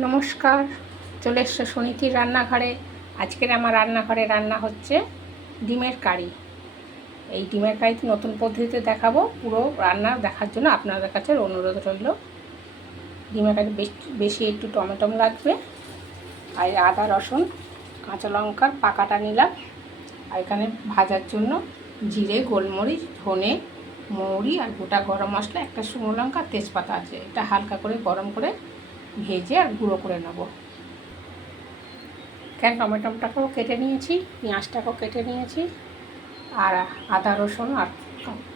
নমস্কার, চলে এসছো সুনীতির রান্নাঘরে। আজকের আমার রান্নাঘরে রান্না হচ্ছে ডিমের কারি। এই ডিমের কারিতে নতুন পদ্ধতিতে দেখাবো। পুরো রান্না দেখার জন্য আপনাদের কাছে অনুরোধ রইল। ডিমের কারি বেশি একটু টমেটো লাগবে, আর আদা রসুন কাঁচা লঙ্কার পাকাটা নিলাম। আর এখানে ভাজার জন্য জিরে, গোলমরিচ, ধনে, মৌরি আর গোটা গরম মশলা, একটা শুকনো লঙ্কা, তেজপাতা আছে। এটা হালকা করে গরম করে ভেজে আর গুঁড়ো করে নেব। টমেটোটাকেও কেটে নিয়েছি, পেঁয়াজটাকেও কেটে নিয়েছি, আর আদা রসুন আর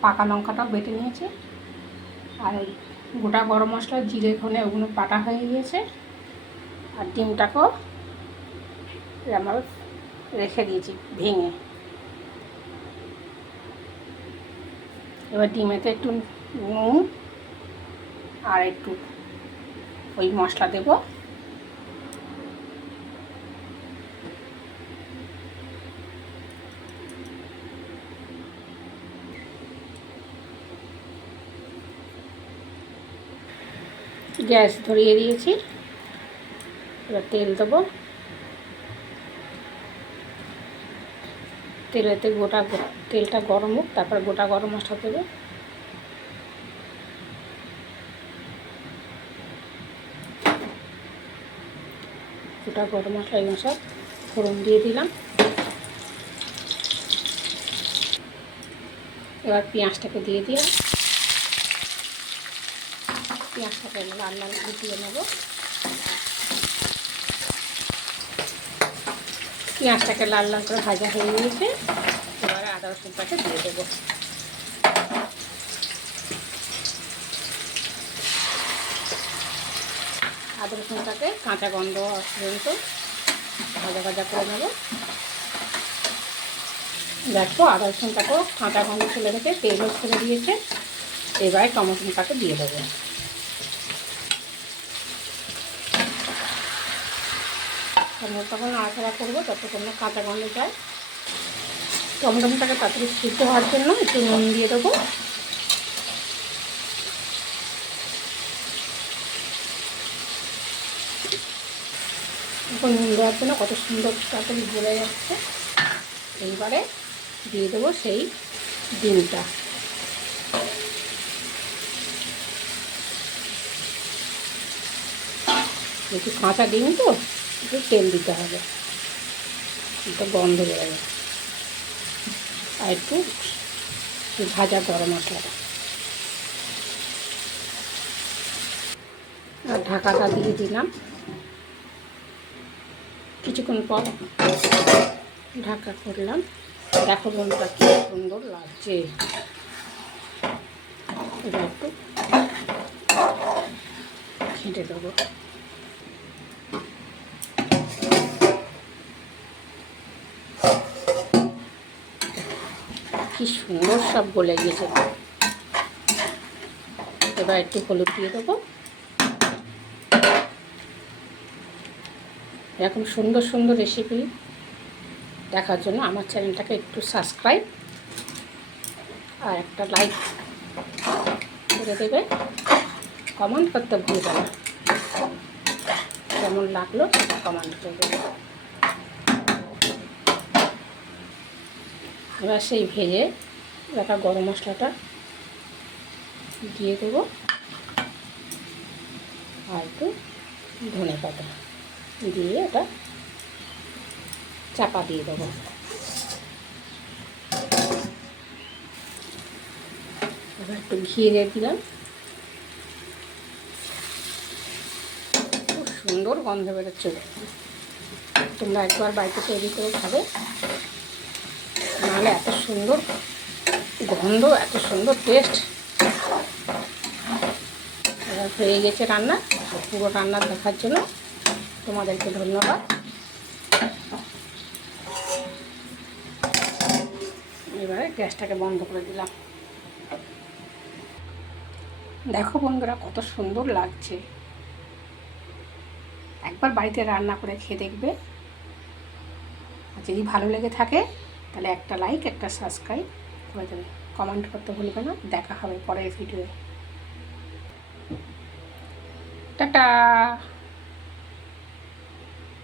পাকা লঙ্কাটাও বেটে নিয়েছি। আর এই গোটা গরম মশলা, জিরে, ধনে ওগুলো বাটা হয়ে গিয়েছে। আর ডিমটাকেও আমার রেখে দিয়েছি ভেঙে। এবার ডিমেতে একটু নুন আর একটু ওই মশলা দেব। গ্যাস ধরিয়ে দিয়েছি, এবার তেল দেবো। তেলেতে তেলটা গরম হোক, তারপর গোটা গরম মশলা দেবো। গোটা গরম মশলা এই সব ফোড়ন দিয়ে দিলাম। এবার পেঁয়াজটাকে দিয়ে দিলাম। পেঁয়াজটাকে লাল লাল করে দিয়ে নেব। পেঁয়াজটাকে লাল লাল করে ভাজা হয়ে গিয়েছে। এবারে আদা রসুনটাকে দিয়ে দেবো। আদা রসুনটাকে কাঁচা গন্ধ পর্যন্ত ভাজা ভাজা করে নেব। দেখো আদা রসুনটাকেও কাঁচা গন্ধ চলে গেছে, তেলও ছেড়ে দিয়েছে। এবারে টমেটোটাকে দিয়ে দেবো। তখন নাড়াচাড়া করবো যতক্ষণ না কাঁচা গন্ধ যায়। টমেটোটাকে তাড়াতাড়ি সিদ্ধ হওয়ার জন্য একটু নুন দিয়ে দেবো। এখন নুন দেওয়ার জন্য কত সুন্দর তাড়াতাড়ি গলে যাচ্ছে। এইবারে দিয়ে দেবো সেই ডিমটা। একটু কাঁচা ডিম তো একটু তেল দিতে হবে, একটু গন্ধ বেড়ে যাবে। আর একটু ভাজা গরম মশলাটা আর ঢাকাটা দিয়ে দিলাম। কিছুক্ষণ পর ঢাকা করলাম। দেখো বন্ধুরা কি সুন্দর লাগছে। এটা একটু ঘেঁটে দেবো। কি সুন্দর সব গলে গেছে। এবার একটু হলুদ দিয়ে দেবো। এরকম সুন্দর সুন্দর রেসিপি দেখার জন্য আমার চ্যানেলটাকে একটু সাবস্ক্রাইব আর একটা লাইক করে দেবে। কমেন্ট করতে ভুলবে না। কেমন লাগলো সেটা কমেন্ট করে দেবে। এবার সেই ভেজে রাখা গরম মশলাটা দিয়ে দেবো, আর একটু ধনে পাতা দিয়ে এটা চাপা দিয়ে দেবো। এবার একটু ঘি দিয়ে দিলাম। খুব সুন্দর গন্ধ বেরোচ্ছে। তোমরা একবার বাড়িতে তৈরি করে খাবে, নাহলে এত সুন্দর গন্ধ, এত সুন্দর টেস্ট। এবার হয়ে গেছে রান্না। পুরো রান্না দেখার জন্য তোমাদেরকে ধন্যবাদ। এবারে গ্যাসটাকে বন্ধ করে দিলাম। দেখো বন্ধুরা কত সুন্দর লাগছে। একবার বাড়িতে রান্না করে খেয়ে দেখবে। আর যদি ভালো লেগে থাকে তাহলে একটা লাইক, একটা সাবস্ক্রাইব করে দেবে। কমেন্ট করতে ভুলবে না। দেখা হবে পরের ভিডিওয়ে। টাটা।